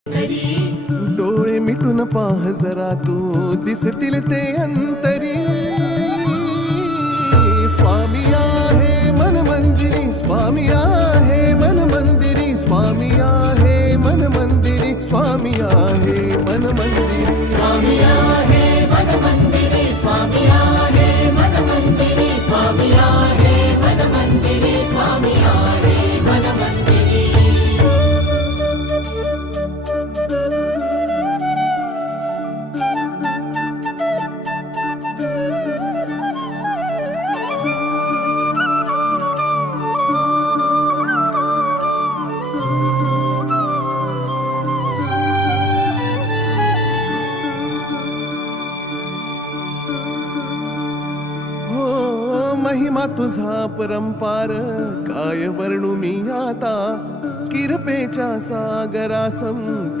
डोळे मिटून पाह जरा तू दिसतील ते अंतरी. स्वामी आहे मन मंदिरी, स्वामी आहे मन मंदिरी, स्वामी आहे मन मंदिरी, स्वामी आहे मन मंदिरी. स्वामी आहे मन मंदिरी, स्वामी आहे मन मंदिरी, स्वामी आहे मन मंदिरी, स्वामी आहे मन मंदिरी. महिमा तुझा परंपार काय वर्णू मी आता. किरपेच्या सागरासम